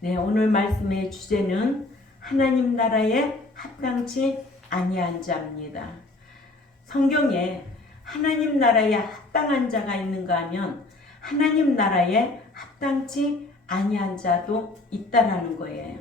네, 오늘 말씀의 주제는 하나님 나라에 합당치 아니한 자입니다. 성경에 하나님 나라에 합당한 자가 있는가 하면 하나님 나라에 합당치 아니한 자도 있다라는 거예요.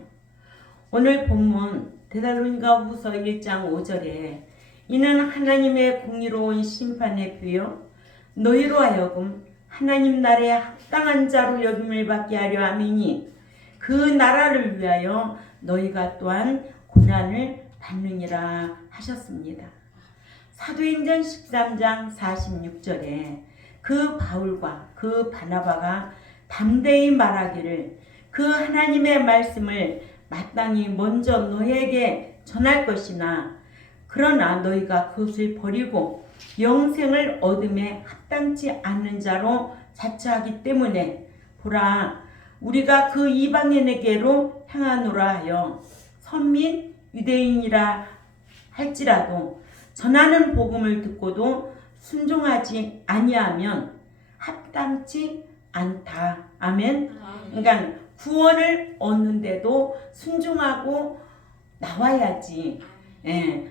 오늘 본문 데살로니가 후서 1장 5절에 이는 하나님의 공의로운 심판의 표요 너희로 하여금 하나님 나라에 합당한 자로 여김을 받게 하려 함이니 그 나라를 위하여 너희가 또한 고난을 받느니라 하셨습니다. 사도행전 13장 46절에 그 바울과 그 바나바가 담대히 말하기를 그 하나님의 말씀을 마땅히 먼저 너희에게 전할 것이나 그러나 너희가 그것을 버리고 영생을 얻음에 합당치 않는 자로 자처하기 때문에 보라 우리가 그 이방인에게로 향하노라 하여 선민 유대인이라 할지라도 전하는 복음을 듣고도 순종하지 아니하면 합당치 않다. 아멘. 그러니까 구원을 얻는데도 순종하고 나와야지.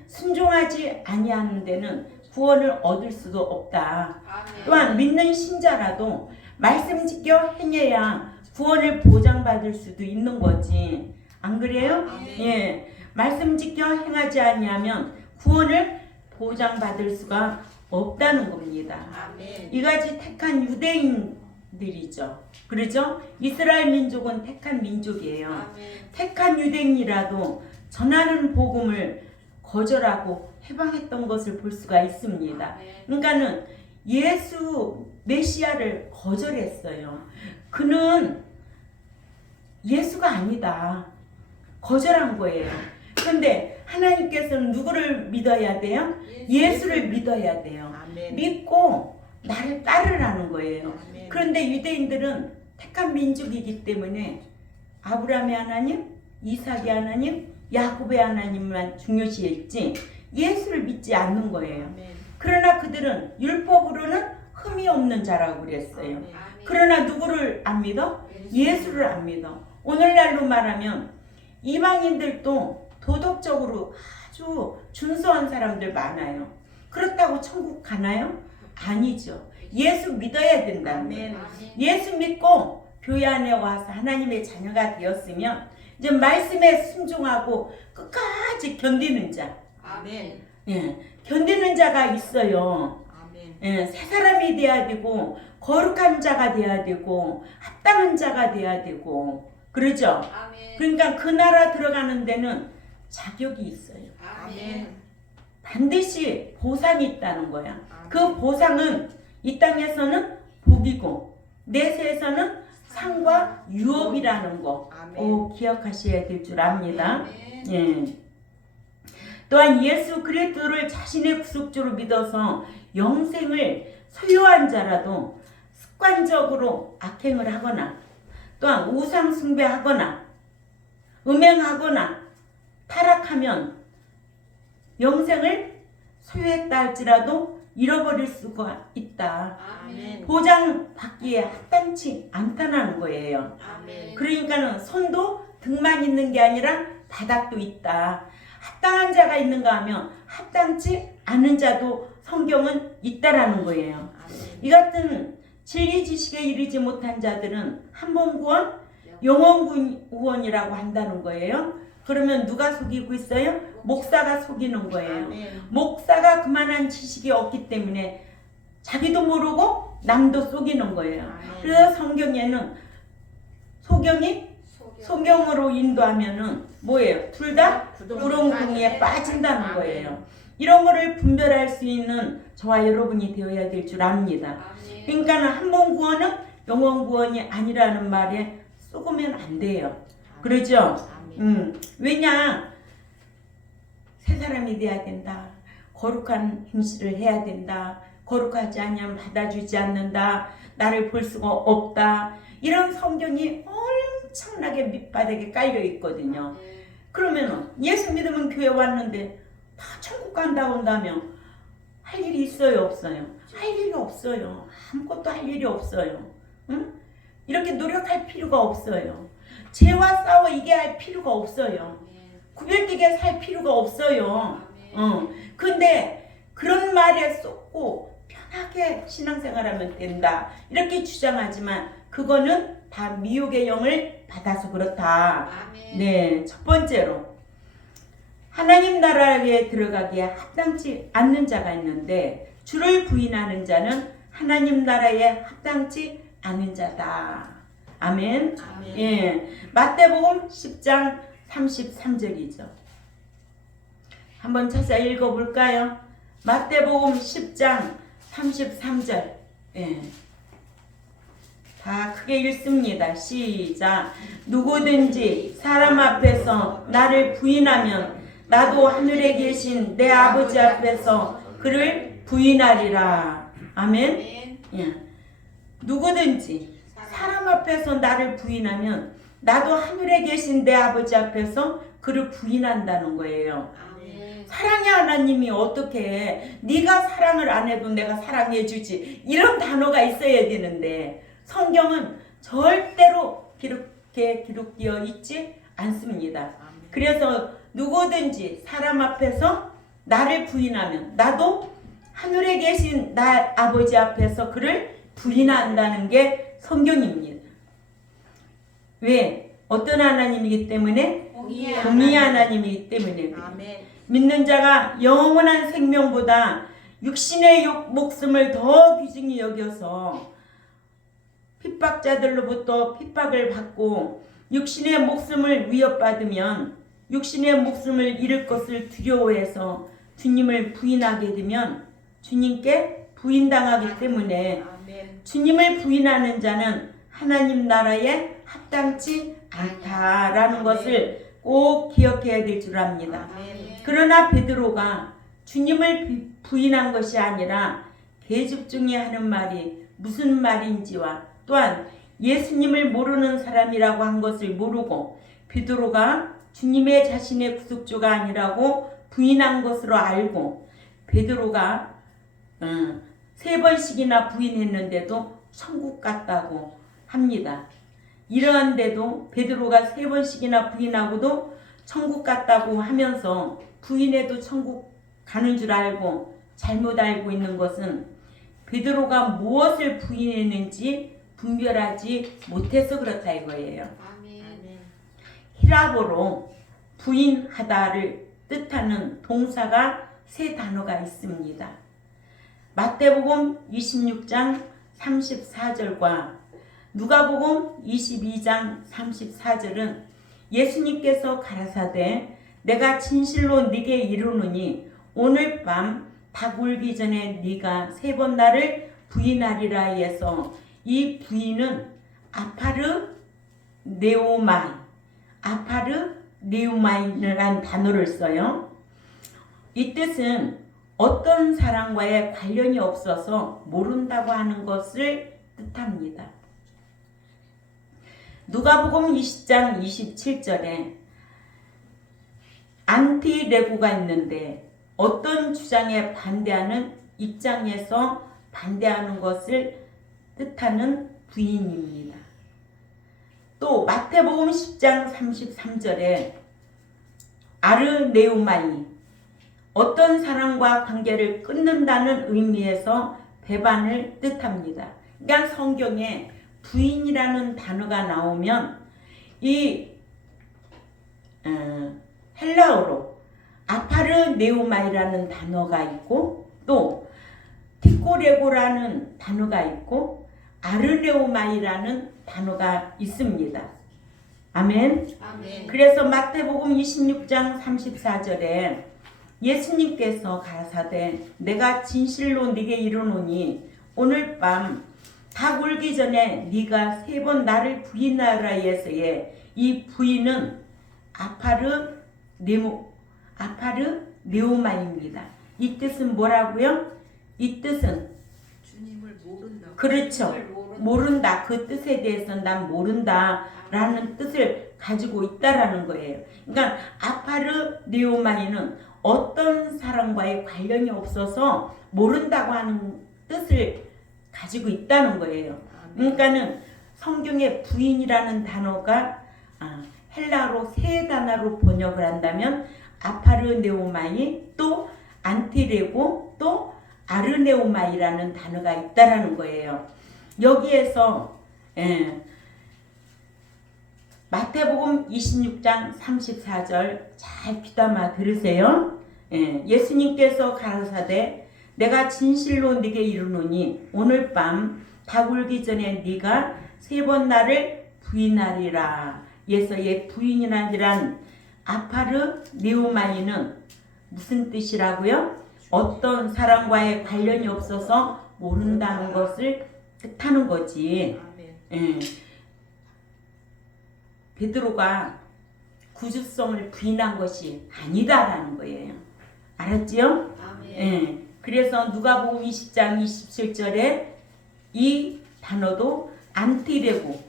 순종하지 아니하는 데는 구원을 얻을 수도 없다. 또한 믿는 신자라도 말씀 지켜 행해야 구원을 보장받을 수도 있는 거지. 안 그래요? 예. 말씀 지켜 행하지 아니하면 구원을 보장받을 수가 없다는 겁니다. 이같이 택한 유대인들이죠. 그렇죠? 이스라엘 민족은 택한 민족이에요. 택한 유대인이라도 전하는 복음을 거절하고 해방했던 것을 볼 수가 있습니다. 그러니까는 예수 메시아를 거절했어요. 그는 예수가 아니다. 거절한 거예요. 그런데 하나님께서는 누구를 믿어야 돼요? 예수를 믿어야 돼요. 믿고 나를 따르라는 거예요. 그런데 유대인들은 택한 민족이기 때문에 아브라함의 하나님, 이삭의 하나님, 야곱의 하나님만 중요시했지 예수를 믿지 않는 거예요. 그러나 그들은 율법으로는 흠이 없는 자라고 그랬어요. 그러나 누구를 안 믿어? 예수를 안 믿어. 오늘날로 말하면 이방인들도 도덕적으로 아주 준수한 사람들 많아요. 그렇다고 천국 가나요? 아니죠. 예수 믿어야 된다는 거예요. 예수 믿고 교회 안에 와서 하나님의 자녀가 되었으면 이제 말씀에 순종하고 끝까지 견디는 자. 예, 견디는 자가 있어요. 예, 새 사람이 돼야 되고 거룩한 자가 돼야 되고 합당한 자가 돼야 되고 그러죠? 그러니까 그 나라 들어가는 데는 자격이 있어요. 반드시 보상이 있다는 거야. 그 보상은 이 땅에서는 복이고 내세에서는 상과 유업이라는 거 기억하셔야 될 줄 압니다. 예. 또한 예수 그리스도를 자신의 구속주로 믿어서 영생을 소유한 자라도 습관적으로 악행을 하거나 또한 우상 숭배하거나 음행하거나 타락하면 영생을 소유했다 할지라도 잃어버릴 수가 있다. 보장받기에 합당치 않다는 거예요. 그러니까는 손도 등만 있는 게 아니라 바닥도 있다. 합당한 자가 있는가 하면 합당치 않은 자도 성경은 있다라는 거예요. 이 같은 진리 지식에 이르지 못한 자들은 한 번 구원, 영원 구원이라고 한다는 거예요. 그러면 누가 속이고 있어요? 목사가 속이는 거예요. 목사가 그만한 지식이 없기 때문에 자기도 모르고 남도 속이는 거예요. 그래서 성경에는 소경으로 인도하면은 뭐예요? 둘 다 구렁텅이에 빠진다는 거예요. 이런 거를 분별할 수 있는 저와 여러분이 되어야 될 줄 압니다. 그러니까 한 번 구원은 영원 구원이 아니라는 말에 속으면 안 돼요. 그러죠? 왜냐? 새 사람이 돼야 된다. 거룩한 행실을 해야 된다. 거룩하지 않으면 받아주지 않는다. 나를 볼 수가 없다. 이런 성경이 엄청나게 밑바닥에 깔려 있거든요. 그러면 예수 믿으면 교회 왔는데 다 천국 간다고 한다면 할 일이 있어요, 없어요? 할 일이 없어요. 아무것도 할 일이 없어요. 응? 이렇게 노력할 필요가 없어요. 죄와 싸워 이게 할 필요가 없어요. 구별되게 살 필요가 없어요. 근데 그런 말에 쏟고 편하게 신앙생활하면 된다 이렇게 주장하지만 그거는 다 미혹의 영을 받아서 그렇다. 네, 첫 번째로 하나님 나라에 들어가기에 합당치 않는 자가 있는데 주를 부인하는 자는 하나님 나라에 합당치 않은 자다. 아멘. 예, 마태복음 10장 33절이죠. 한번 찾아 읽어볼까요? 마태복음 10장 33절. 예. 다 크게 읽습니다. 시작. 누구든지 사람 앞에서 나를 부인하면 나도 하늘에 계신 내 아버지 앞에서 그를 부인하리라. 아멘. 예. 누구든지 사람 앞에서 나를 부인하면 나도 하늘에 계신 내 아버지 앞에서 그를 부인한다는 거예요. 사랑의 하나님이 어떻게 네가 사랑을 안 해도 내가 사랑해 주지 이런 단어가 있어야 되는데 성경은 절대로 그렇게 기록되어 있지 않습니다. 그래서 누구든지 사람 앞에서 나를 부인하면 나도 하늘에 계신 나 아버지 앞에서 그를 부인한다는 게 성경입니다. 왜? 어떤 하나님이기 때문에? 공의 하나님이기 때문에. 믿는 자가 영원한 생명보다 육신의 목숨을 더 귀중히 여겨서 핍박자들로부터 핍박을 받고 육신의 목숨을 위협받으면 육신의 목숨을 잃을 것을 두려워해서 주님을 부인하게 되면 주님께 부인당하기 때문에 주님을 부인하는 자는 하나님 나라에 합당치 않다라는 것을 꼭 기억해야 될 줄 압니다. 그러나 베드로가 주님을 부인한 것이 아니라 계집 중에 하는 말이 무슨 말인지와 또한 예수님을 모르는 사람이라고 한 것을 모르고 베드로가 주님의 자신의 구속주가 아니라고 부인한 것으로 알고 베드로가 3번씩이나 부인했는데도 천국 갔다고 합니다. 이러한데도 베드로가 3번씩이나 부인하고도 천국 갔다고 하면서 부인해도 천국 가는 줄 알고 잘못 알고 있는 것은 베드로가 무엇을 부인했는지 분별하지 못해서 그렇다 이거예요. 히라보로 부인하다를 뜻하는 동사가 3단어가 있습니다. 마태복음 26장 34절과 누가복음 22장 34절은 예수님께서 가라사대 내가 진실로 네게 이르노니 오늘 밤 닭 울기 전에 네가 3번 나를 부인하리라 해서 이 부인은 아파르네오마이라는 단어를 써요. 이 뜻은 어떤 사람과의 관련이 없어서 모른다고 하는 것을 뜻합니다. 누가복음 20장 27절에 안티레고가 있는데 어떤 주장에 반대하는 입장에서 반대하는 것을 뜻하는 부인입니다. 또 마태복음 10장 33절에 아르네우마이 어떤 사람과 관계를 끊는다는 의미에서 배반을 뜻합니다. 그러니까 성경에 부인이라는 단어가 나오면 이 헬라어로 아파르네우마이라는 단어가 있고 또 티코레고라는 단어가 있고 아르네오마이라는 단어가 있습니다. 아멘. 그래서 마태복음 26장 34절에 예수님께서 가라사대 내가 진실로 네게 이르노니 오늘 밤 닭 울기 전에 네가 3번 나를 부인하라 해서의 이 부인은 아파르네오마입니다. 이 뜻은 뭐라고요? 이 뜻은 주님을 모른다. 그렇죠. 모른다. 그 뜻에 대해서는 난 모른다라는 뜻을 가지고 있다라는 거예요. 그러니까 아파르네오마이는 어떤 사람과의 관련이 없어서 모른다고 하는 뜻을 가지고 있다는 거예요. 그러니까는 성경에 부인이라는 단어가 헬라어로 세 단어로 번역을 한다면 아파르네오마이, 또 안티레고, 또 아르네오마이라는 단어가 있다라는 거예요. 여기에서 마태복음 26장 34절 잘 귀담아 들으세요. 예수님께서 가라사대 내가 진실로 네게 이르노니 오늘 밤 닭울기 전에 네가 3번 나를 부인하리라. 예서의 부인이란 아파르 네오마이는 무슨 뜻이라고요? 어떤 사람과의 관련이 없어서 모른다는 것을 뜻하는 거지. 베드로가 구주성을 부인한 것이 아니다라는 거예요. 알았지요? 그래서 누가복음 20장 27절에 이 단어도 안티레고,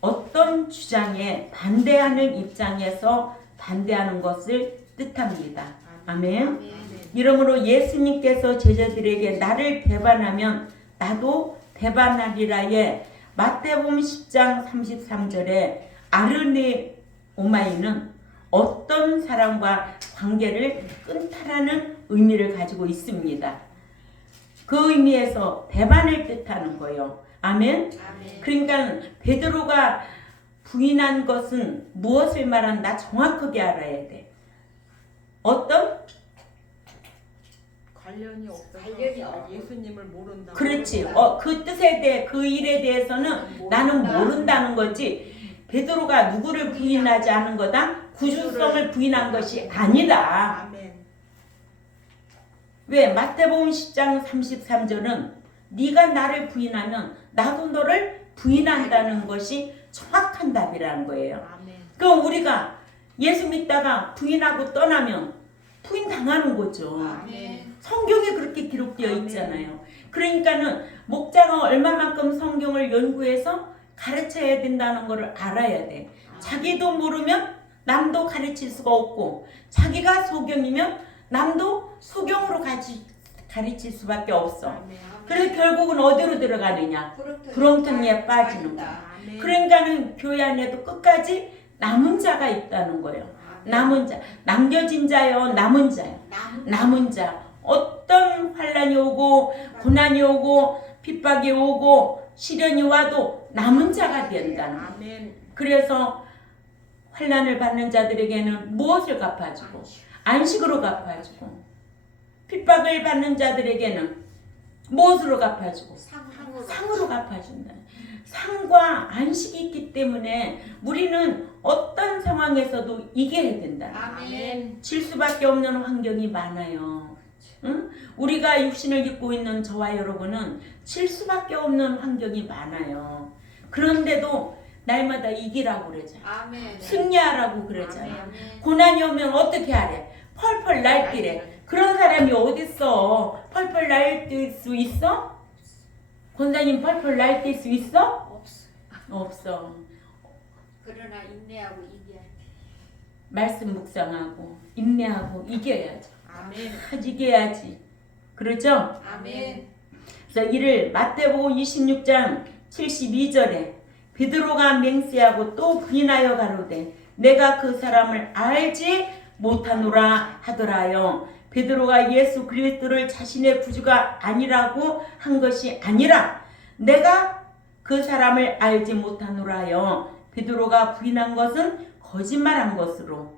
어떤 주장에 반대하는 입장에서 반대하는 것을 뜻합니다. 아멘. 이러므로 예수님께서 제자들에게 나를 배반하면 나도 배반하리라에 마태복음 10장 33절에 아르네오마이는 어떤 사람과 관계를 끊다라는 의미를 가지고 있습니다. 그 의미에서 배반을 뜻하는 거예요. 아멘. 그러니까 베드로가 부인한 것은 무엇을 말한다? 정확하게 알아야 돼. 어떤? 관련이 없어서 예수님을 모른다. 그렇지. 그 뜻에 대해, 그 일에 대해서는 나는 모른다는 거지. 베드로가 누구를 부인하지 않은 거다? 구주성을 부인한 것이 아니다. 왜? 마태복음 10장 33절은 네가 나를 부인하면 나도 너를 부인한다는 것이 정확한 답이라는 거예요. 그럼 우리가 예수 믿다가 부인하고 떠나면 부인당하는 거죠. 성경에 그렇게 기록되어 있잖아요. 그러니까는 목자가 얼마만큼 성경을 연구해서 가르쳐야 된다는 것을 알아야 돼. 자기도 모르면 남도 가르칠 수가 없고, 자기가 소경이면 남도 소경으로 가르칠 수밖에 없어. 그래서 결국은 어디로 들어가느냐? 구렁텅이에 빠지는 거야. 그러니까는 교회 안에도 끝까지 남은 자가 있다는 거예요. 남은 자, 남겨진 자요, 남은 자요. 남은 자. 어떤 환난이 오고 고난이 오고 핍박이 오고 시련이 와도 남은 자가 된다는 거예요. 그래서 환난을 받는 자들에게는 무엇을 갚아주고 안식으로 갚아주고, 핍박을 받는 자들에게는 무엇으로 갚아주고 상으로 갚아준다. 상과 안식이 있기 때문에 우리는 어떤 상황에서도 이겨야 된다. 질 수밖에 없는 환경이 많아요. 응? 우리가 육신을 입고 있는 저와 여러분은 질 수밖에 없는 환경이 많아요. 그런데도 날마다 이기라고 그러잖아. 승리하라고 그러잖아. 고난이 오면 어떻게 하래? 펄펄 날뛰래. 그런 사람이 어딨어? 펄펄 날뛸 수 있어? 권사님 펄펄 날뛸 수 있어? 없어. 그러나 인내하고 이겨야 돼. 말씀 묵상하고 인내하고 이겨야죠. 이겨야지. 그렇죠? 그래서 이를 마태복음 26장 72절에 베드로가 맹세하고 또 부인하여 가로되 내가 그 사람을 알지 못하노라 하더라요. 베드로가 예수 그리스도를 자신의 구주가 아니라고 한 것이 아니라 내가 그 사람을 알지 못하노라요. 베드로가 부인한 것은 거짓말한 것으로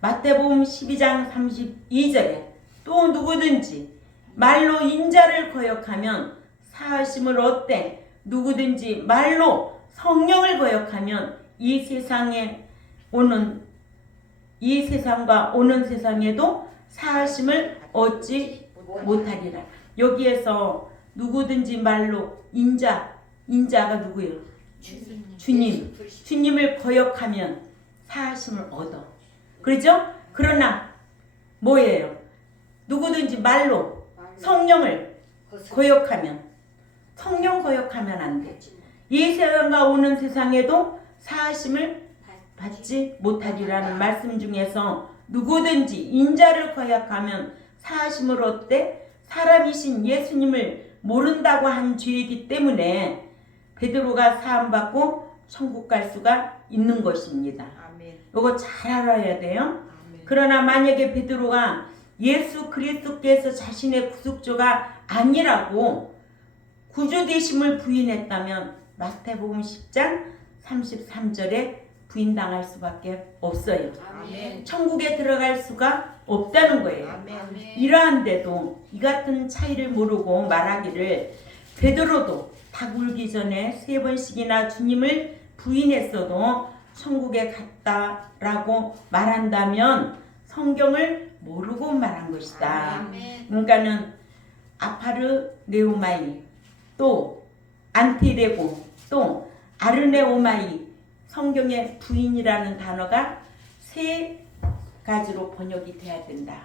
마태복음 12장 32절에 또 누구든지 말로 인자를 거역하면 사하심을 얻되 누구든지 말로 성령을 거역하면 이 세상과 오는 세상에도 사하심을 얻지 못하리라. 여기에서 누구든지 말로 인자가 누구예요? 주님을 거역하면 사하심을 얻어. 그렇죠? 그러나 뭐예요? 누구든지 말로 성령을 거역하면, 성령 거역하면 안 돼. 이 세상과 오는 세상에도 사하심을 받지 못하리라는 말씀 중에서 누구든지 인자를 거역하면 사하심을 얻되 사람이신 예수님을 모른다고 한 죄이기 때문에 베드로가 사함받고 천국 갈 수가 있는 것입니다. 아멘. 요거 잘 알아야 돼요. 아멘. 그러나 만약에 베드로가 예수 그리스도께서 자신의 구속주가 아니라고 구주 되심을 부인했다면 마태복음 10장 33절에 부인당할 수밖에 없어요. 아멘. 천국에 들어갈 수가 없다는 거예요. 아멘. 이러한데도 이 같은 차이를 모르고 말하기를 베드로도 닭 울기 전에 3번씩이나 주님을 부인했어도 천국에 갔다라고 말한다면 성경을 모르고 말한 것이다. 아멘. 그러니까는 아파르네오마이 또 안티레고 또 아르네오마이 성경의 부인이라는 단어가 3가지로 번역이 돼야 된다.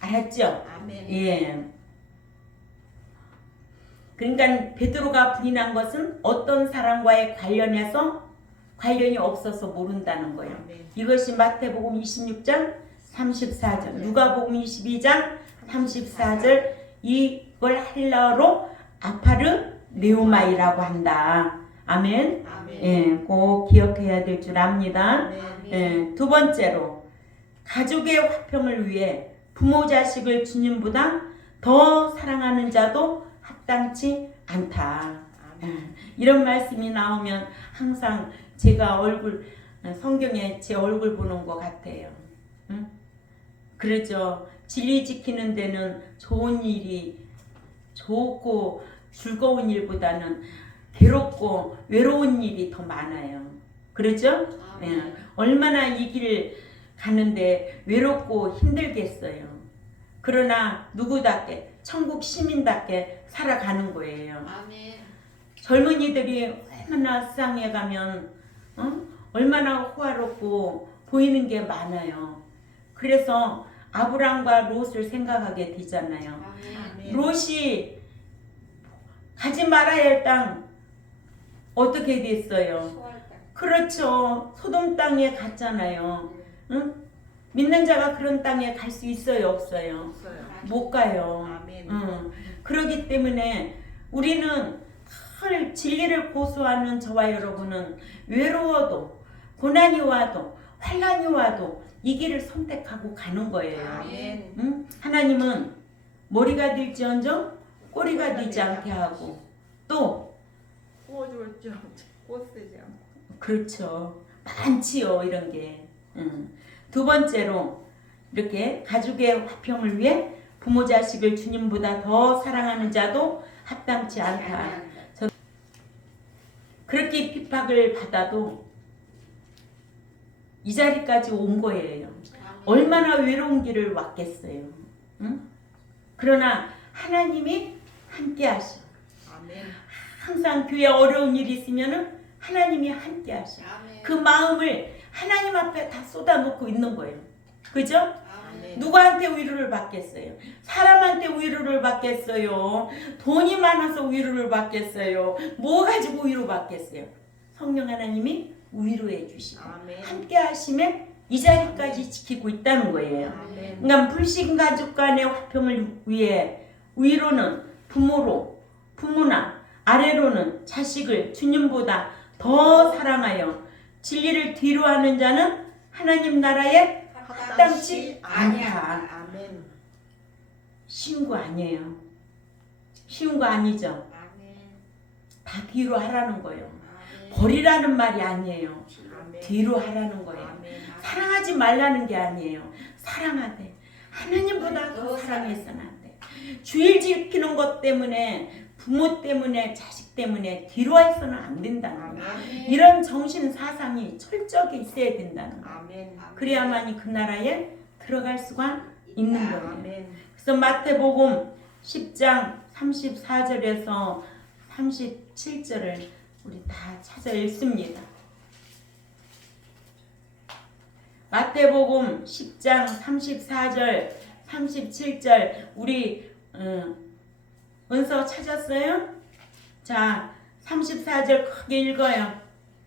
알았죠? 아멘. 예. 그러니까 베드로가 부인한 것은 어떤 사람과의 관련이 없어서 모른다는 거예요. 아멘. 이것이 마태복음 26장 34절, 누가복음 22장 34절 이걸 헬라어로 아파르네오마이라고 한다. 아멘. 아멘. 예, 꼭 기억해야 될 줄 압니다. 아멘. 예, 두 번째로 가족의 화평을 위해 부모 자식을 주님보다 더 사랑하는 자도 합당치 않다. 아멘. 이런 말씀이 나오면 항상 제가 성경에 제 얼굴 보는 것 같아요. 응? 그러죠. 진리 지키는 데는 좋은 일이 좋고 즐거운 일보다는 괴롭고 외로운 일이 더 많아요. 그러죠? 예. 얼마나 이 길을 가는데 외롭고 힘들겠어요. 그러나 누구답게 천국 시민답게 살아가는 거예요. 아멘. 젊은이들이 얼마나 세상에 가면 얼마나 호화롭고 보이는 게 많아요. 그래서 아브람과 롯을 생각하게 되잖아요. 아멘. 아멘. 롯이 가지 말아야 할 땅 어떻게 됐어요? 소활당. 그렇죠. 소돔 땅에 갔잖아요. 응? 믿는 자가 그런 땅에 갈 수 있어요, 없어요? 없어요. 못 가요. 아멘. 그렇기 때문에 우리는 늘 진리를 고수하는 저와 여러분은 외로워도 고난이 와도 환난이 와도 이 길을 선택하고 가는 거예요. 아멘. 응? 하나님은 머리가 될지언정 꼬리가 되지 않게 하고 또 구워줄 줄 꼬쓰지 않고. 그렇죠. 많지요 이런 게. 두 번째로 이렇게 가족의 화평을 위해 부모 자식을 주님보다 더 사랑하는 자도 합당치 않다. 그렇게 핍박을 받아도 이 자리까지 온 거예요. 얼마나 외로운 길을 왔겠어요. 응? 그러나 하나님이 함께 하셔. 아멘. 항상 교회 어려운 일이 있으면은 하나님이 함께 하셔. 아멘. 그 마음을 하나님 앞에 다 쏟아놓고 있는 거예요. 그죠? 아멘. 누구한테 위로를 받겠어요? 사람한테 위로를 받겠어요? 돈이 많아서 위로를 받겠어요? 뭐 가지고 위로 받겠어요? 성령 하나님이 위로해 주시고 아멘. 함께 하시면 이 자리까지 지키고 있다는 거예요. 아멘. 그러니까 불신 가족 간의 화평을 위해 위로는 부모나 아래로는 자식을 주님보다 더 사랑하여 진리를 뒤로하는 자는 하나님 나라에 합당치 않다. 아멘. 쉬운 거 아니에요. 쉬운 거 아니죠. 아멘. 다 뒤로 하라는 거예요. 아멘. 버리라는 말이 아니에요. 아멘. 뒤로 하라는 거예요. 아멘. 사랑하지 말라는 게 아니에요. 사랑하되 하나님보다 더 사랑해서는 안 돼. 주일 지키는 것 때문에 부모 때문에 자식 때문에 뒤로 해서는 안 된다는 거예요. 아멘. 이런 정신 사상이 철저하게 있어야 된다는 거예요. 아멘. 그래야만이 그 나라에 들어갈 수가 있는 거예요. 아멘. 그래서 마태복음 10장 34절에서 37절을 우리 다 찾아 읽습니다. 마태복음 10장 34절 37절 우리 은서 찾았어요? 자 34절 크게 읽어요.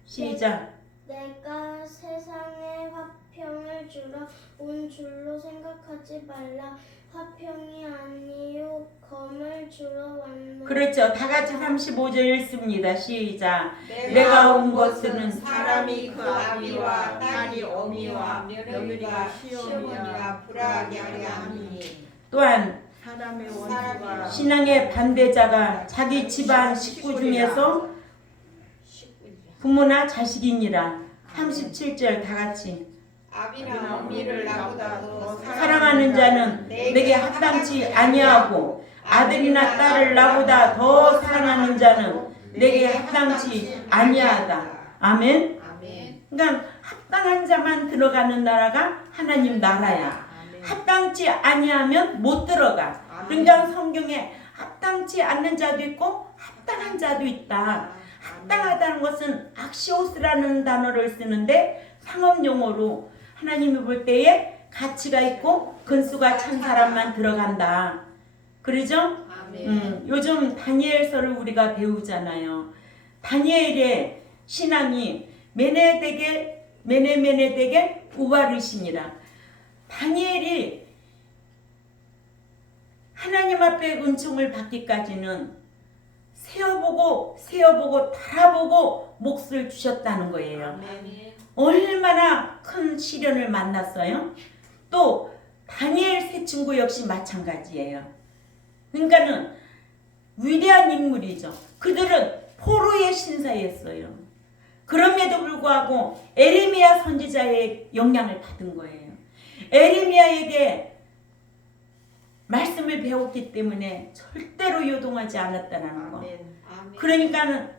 시작. 내가 세상의 화평을 주라 온 줄로 생각하지 말라. 화평이 아니요 검을 주러 왔노라. 그렇죠. 다 같이 35절 읽습니다. 시작. 내가 온 것은 사람이 그 아비와 딸이 어미와 며느리가 시어머니와 불화하게 하려 함이니 또한 사람의 원수가 신앙의 반대자가 자기 집안 식구 중에서 부모나 자식이니라. 37절 다 같이. 아비나 어미를 나보다 더 사랑하는 자는 내게 합당치 아니하고 아들이나 딸을 나보다 더 사랑하는 자는 내게 합당치 아니하다. 아멘. 아멘. 그러니까 합당한 자만 들어가는 나라가 하나님 나라야. 합당치 아니하면 못 들어가. 그러니까 성경에 합당치 않는 자도 있고 합당한 자도 있다. 합당하다는 것은 악시오스라는 단어를 쓰는데 상업 용어로 하나님이 볼 때에 가치가 있고 근수가 찬 사람만 들어간다. 그러죠? 아멘. 요즘 다니엘서를 우리가 배우잖아요. 다니엘의 신앙이 메네데게 우바르시니라. 다니엘이 하나님 앞에 은총을 받기까지는 세어보고 달아보고 몫을 주셨다는 거예요. 아멘. 얼마나 큰 시련을 만났어요. 또 다니엘 세 친구 역시 마찬가지예요. 그러니까는 위대한 인물이죠. 그들은 포로의 신사였어요. 그럼에도 불구하고 에레미야 선지자의 영향을 받은 거예요. 에레미야에게 말씀을 배웠기 때문에 절대로 요동하지 않았다는 거. 아멘. 아멘. 그러니까는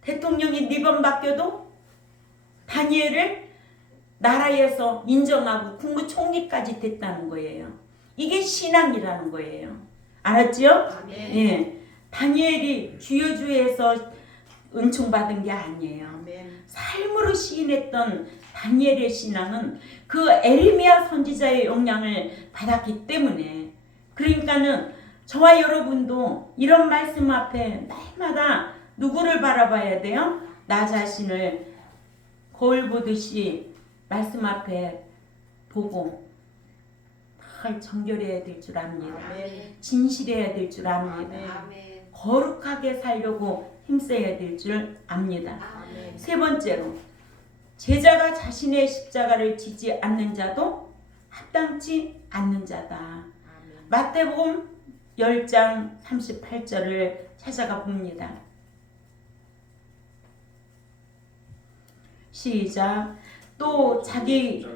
대통령이 4번 바뀌어도 다니엘을 나라에서 인정하고 국무총리까지 됐다는 거예요. 이게 신앙이라는 거예요. 알았죠? 아멘. 예. 다니엘이 주여주에서 은총받은 게 아니에요. 아멘. 삶으로 시인했던 다니엘의 신앙은 그 에레미야 선지자의 영향을 받았기 때문에, 그러니까는 저와 여러분도 이런 말씀 앞에 날마다 누구를 바라봐야 돼요? 나 자신을 거울 보듯이 말씀 앞에 보고 늘 정결해야 될 줄 압니다. 아멘. 진실해야 될 줄 압니다. 아멘. 아멘. 거룩하게 살려고 힘써야 될 줄 압니다. 아멘. 세 번째로, 제자가 자신의 십자가를 지지 않는 자도 합당치 않는 자다. 아멘. 마태복음 10장 38절을 찾아가 봅니다. 시작. 또 자기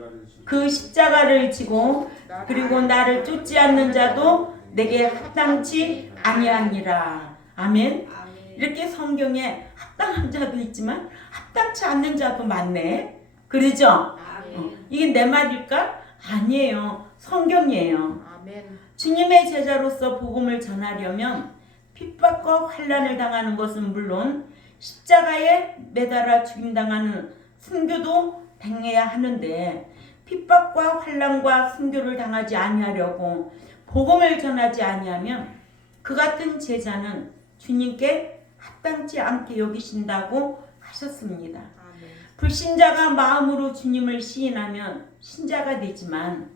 그 십자가를 지고 그리고 나를 쫓지 않는 자도 내게 합당치 아니하니라. 아멘. 아멘. 이렇게 성경에 합당한 자도 있지만 합당치 않는 자도 많네. 그러죠? 아멘. 이게 내 말일까? 아니에요. 성경이에요. 아멘. 주님의 제자로서 복음을 전하려면 핍박과 환난을 당하는 것은 물론 십자가에 매달아 죽임당하는 순교도 당해야 하는데, 핍박과 환난과 순교를 당하지 아니하려고 복음을 전하지 아니하면 그 같은 제자는 주님께 합당치 않게 여기신다고 하셨습니다. 아멘. 불신자가 마음으로 주님을 시인하면 신자가 되지만,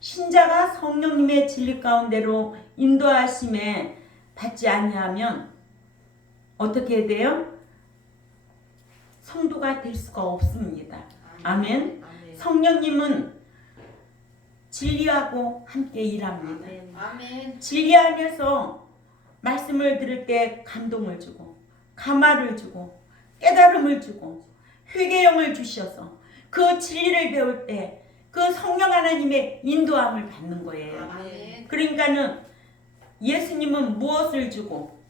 신자가 성령님의 진리 가운데로 인도하심에 받지 아니하면 어떻게 돼요? 성도가 될 수가 없습니다. 아멘. 아멘. 성령님은 진리하고 함께 일합니다. 아멘. 아멘. 진리 안에서 말씀을 들을 때 감동을 주고 감화를 주고 깨달음을 주고 회개형을 주셔서 그 진리를 배울 때 그 성령 하나님의 인도함을 받는 거예요. 아멘. 그러니까는 예수님은 무엇을 주고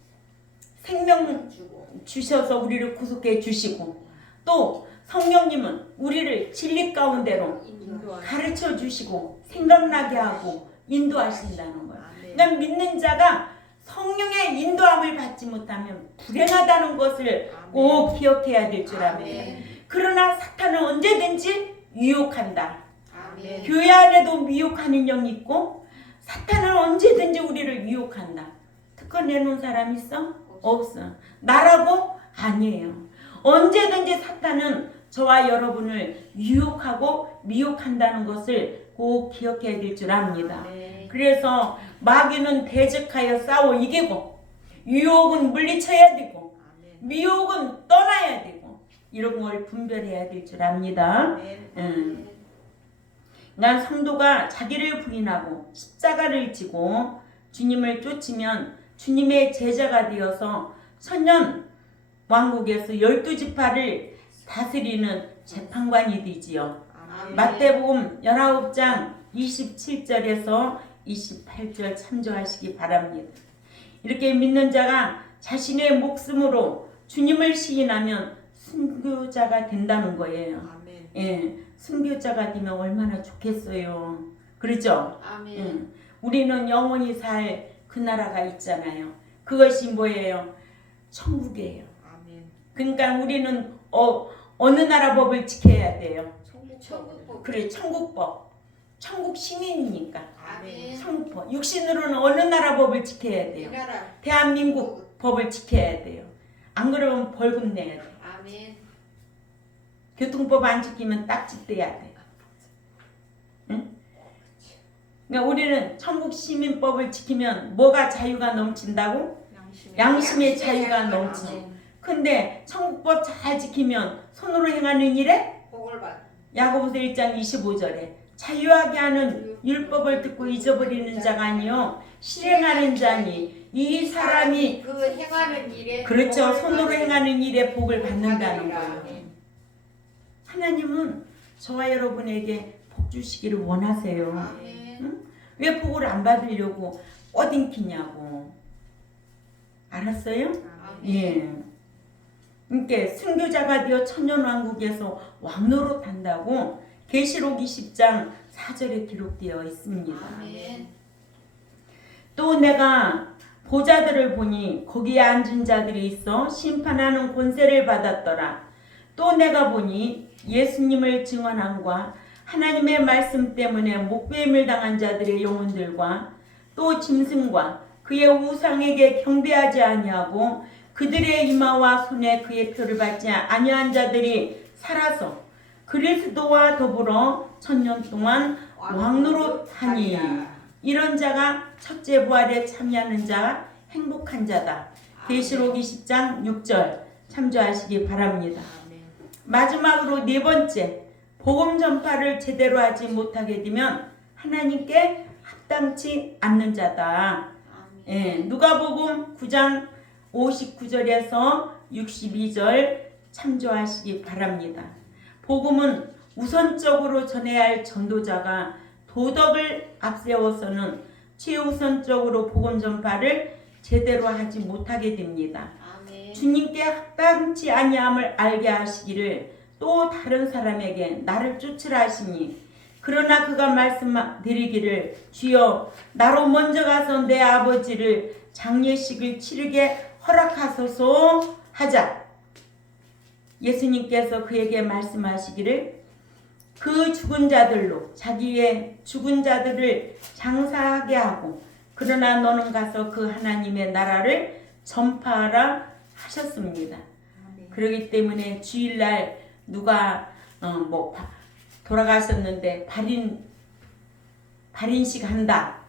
생명 주고. 주셔서 우리를 구속해 주시고, 또 성령님은 우리를 진리 가운데로 인도하시고. 가르쳐 주시고 생각나게 하고 인도하신다는 거예요. 아멘. 그러니까 믿는 자가 성령의 인도함을 받지 못하면 불행하다는 것을 꼭 기억해야 될 줄 압니다. 아멘. 그러나 사탄은 언제든지 유혹한다. 아멘. 교회 안에도 미혹하는 영이 있고 사탄은 언제든지 우리를 유혹한다. 특권 내놓은 사람 있어? 없어. 나라고? 아니에요. 언제든지 사탄은 저와 여러분을 유혹하고 미혹한다는 것을 꼭 기억해야 될 줄 압니다. 그래서 마귀는 대적하여 싸워 이기고, 유혹은 물리쳐야 되고, 미혹은 떠나야 되고, 이런 걸 분별해야 될 줄 압니다. 난 성도가 자기를 부인하고 십자가를 지고 주님을 쫓으면 주님의 제자가 되어서 천년 왕국에서 12지파를 다스리는 재판관이 되지요. 마태복음 19장 27절에서 28절 참조하시기 바랍니다. 이렇게 믿는 자가 자신의 목숨으로 주님을 시인하면 순교자가 된다는 거예요. 예, 순교자가 되면 얼마나 좋겠어요. 그렇죠? 우리는 영원히 살 그 나라가 있잖아요. 그것이 뭐예요? 천국이에요. 그러니까 우리는 어느 나라 법을 지켜야 돼요? 천국법. 그래, 천국법. 천국 시민이니까. 아멘. 천국법. 육신으로는 어느 나라 법을 지켜야 돼요? 이 나라. 대한민국 법을 지켜야 돼요. 안 그러면 벌금 내야 돼요. 아멘. 교통법 안 지키면 딱지 떼야 돼요. 응? 그러니까 우리는 천국 시민법을 지키면 뭐가 자유가 넘친다고? 양심의 자유가 넘치죠. 근데 천국법 잘 지키면 손으로 행하는 일에 복을 받. 야고보서 1장 25절에 자유하게 하는 율법을 듣고 잊어버리는 자가 아니요 실행하는 자니 이 사람이 그 행하는 일에 그렇죠. 복을 손으로 받으리라. 행하는 일에 복을 받는다는 받으리라. 거예요. 하나님은 저와 여러분에게 복 주시기를 원하세요. 아멘. 왜 복을 안 받으려고 꼬딩키냐고. 알았어요? 아멘. 예. 그러니까 순교자가 되어 천년왕국에서 왕노릇한다고 계시록 20장 4절에 기록되어 있습니다. 아멘. 또 내가 보좌들을 보니 거기에 앉은 자들이 있어 심판하는 권세를 받았더라. 또 내가 보니 예수님을 증언함과 하나님의 말씀 때문에 목배임을 당한 자들의 영혼들과 또 짐승과 그의 우상에게 경배하지 아니하고 그들의 이마와 손에 그의 표를 받지 아니한 자들이 살아서 그리스도와 더불어 천년 동안 왕노릇하니 이런 자가 첫째 부활에 참여하는 자가 행복한 자다. 계시록 20장 6절 참조하시기 바랍니다. 마지막으로 네 번째, 복음 전파를 제대로 하지 못하게 되면 하나님께 합당치 않는 자다. 예, 누가복음 9장 59절에서 62절 참조하시기 바랍니다. 복음은 우선적으로 전해야 할 전도자가 도덕을 앞세워서는 최우선적으로 복음 전파를 제대로 하지 못하게 됩니다. 아멘. 주님께 합당치 아니함을 알게 하시기를 또 다른 사람에게 나를 쫓으라 하시니 그러나 그가 말씀드리기를 주여 나로 먼저 가서 내 아버지를 장례식을 치르게 허락하소서 하자. 예수님께서 그에게 말씀하시기를 그 죽은 자들로 자기의 죽은 자들을 장사하게 하고 그러나 너는 가서 그 하나님의 나라를 전파하라 하셨습니다. 그렇기 때문에 주일날 누가 돌아가셨는데 발인식 한다.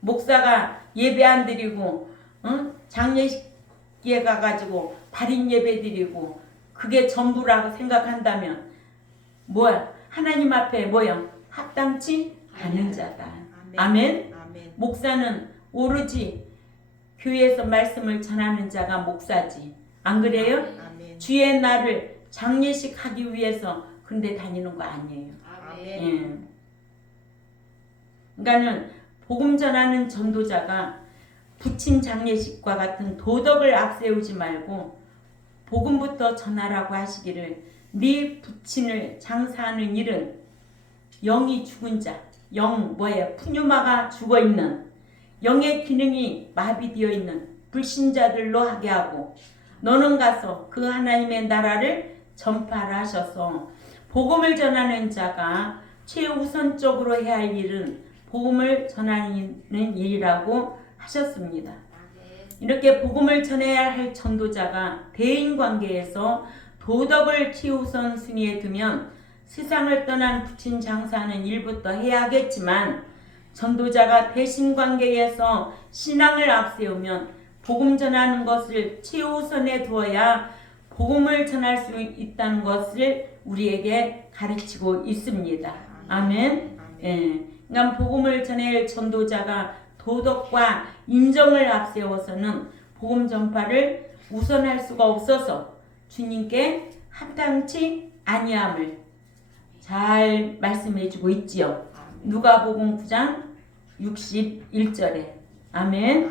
목사가 예배 안 드리고 장례식에 가가지고 발인 예배 드리고 그게 전부라고 생각한다면 뭐야? 하나님 앞에 뭐야? 합당치 않은 자다. 아멘. 목사는 오로지 교회에서 말씀을 전하는 자가 목사지. 안 그래요? 주의 날을 장례식 하기 위해서 근데 다니는 거 아니에요. 아멘. 예. 그러니까는 복음 전하는 전도자가 부친 장례식과 같은 도덕을 앞세우지 말고 복음부터 전하라고 하시기를 네 부친을 장사하는 일은 영이 죽은 자, 영 뭐예요? 푸뉴마가 죽어있는 영의 기능이 마비되어 있는 불신자들로 하게 하고 너는 가서 그 하나님의 나라를 전파하라 하셔서 복음을 전하는 자가 최우선적으로 해야 할 일은 복음을 전하는 일이라고 하셨습니다. 이렇게 복음을 전해야 할 전도자가 대인관계에서 도덕을 최우선 순위에 두면 세상을 떠난 부친 장사는 일부터 해야 하겠지만 전도자가 대신관계에서 신앙을 앞세우면 복음 전하는 것을 최우선에 두어야 복음을 전할 수 있다는 것을 우리에게 가르치고 있습니다. 아멘. 예. 그러니까 복음을 전할 전도자가 도덕과 인정을 앞세워서는 복음 전파를 우선할 수가 없어서 주님께 합당치 아니함을 잘 말씀해주고 있지요. 누가복음 9장 61절에 아멘.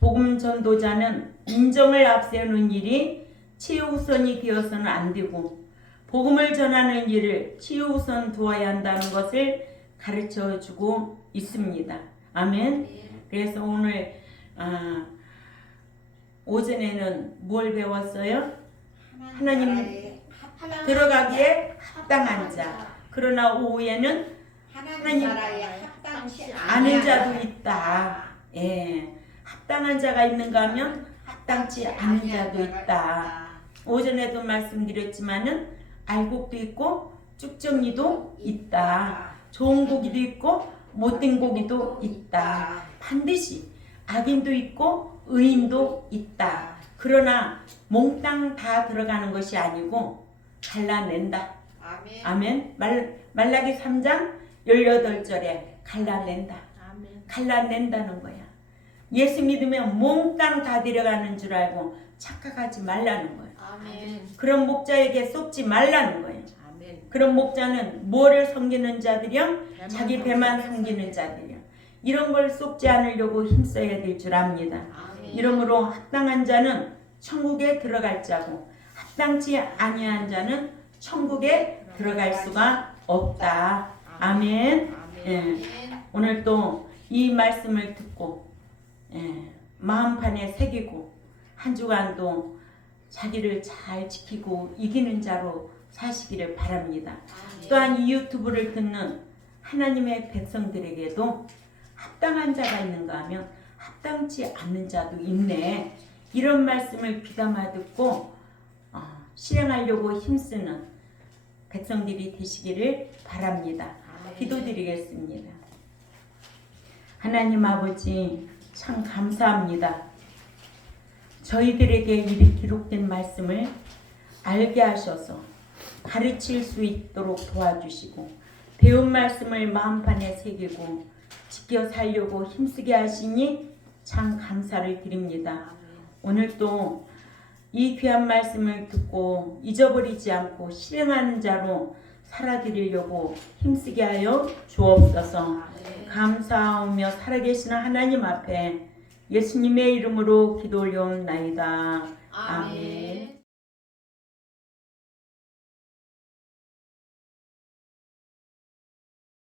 복음 전도자는 인정을 앞세우는 일이 최우선이 되어서는 안 되고 복음을 전하는 일을 최우선 두어야 한다는 것을 가르쳐주고 있습니다. 아멘. 그래서 오늘 오전에는 뭘 배웠어요? 하나님 들어가기에 합당한 자. 그러나 오후에는 하나님 나라에 합당치 아는 자도 있다. 예, 합당한 자가 있는가 하면 합당치 않은 자도 있다. 오전에도 말씀드렸지만은 알곡도 있고 쭉정이도 있다. 좋은 고기도 있고 못된 고기도 있다. 반드시 악인도 있고 의인도 있다. 그러나 몽땅 다 들어가는 것이 아니고 갈라낸다. 아멘. 말라기 3장 18절에 갈라낸다. 갈라낸다는 거야. 예수 믿으면 몽땅 다 들어가는 줄 알고 착각하지 말라는 거야. 그런 목자에게 속지 말라는 거예요. 그런 목자는 뭐를 섬기는 자들이요? 자기 배만 섬기는 자들이요. 이런 걸 속지 않으려고 힘써야 될 줄 압니다. 이러므로 합당한 자는 천국에 들어갈 자고 합당치 아니한 자는 천국에 들어갈 수가 없다. 아멘. 예. 오늘 또 이 말씀을 듣고 마음판에 새기고 한 주간도 자기를 잘 지키고 이기는 자로 사시기를 바랍니다. 또한 이 유튜브를 듣는 하나님의 백성들에게도 합당한 자가 있는가 하면 합당치 않는 자도 있네. 이런 말씀을 귀담아 듣고 실행하려고 힘쓰는 백성들이 되시기를 바랍니다. 기도드리겠습니다. 하나님 아버지 참 감사합니다. 저희들에게 이 기록된 말씀을 알게 하셔서 가르칠 수 있도록 도와주시고 배운 말씀을 마음판에 새기고 지켜 살려고 힘쓰게 하시니 참 감사를 드립니다. 오늘 또 이 귀한 말씀을 듣고 잊어버리지 않고 실행하는 자로 살아드리려고 힘쓰게 하여 주옵소서. 감사하며 살아계시는 하나님 앞에 예수님의 이름으로 기도 올려옵나이다. 아멘.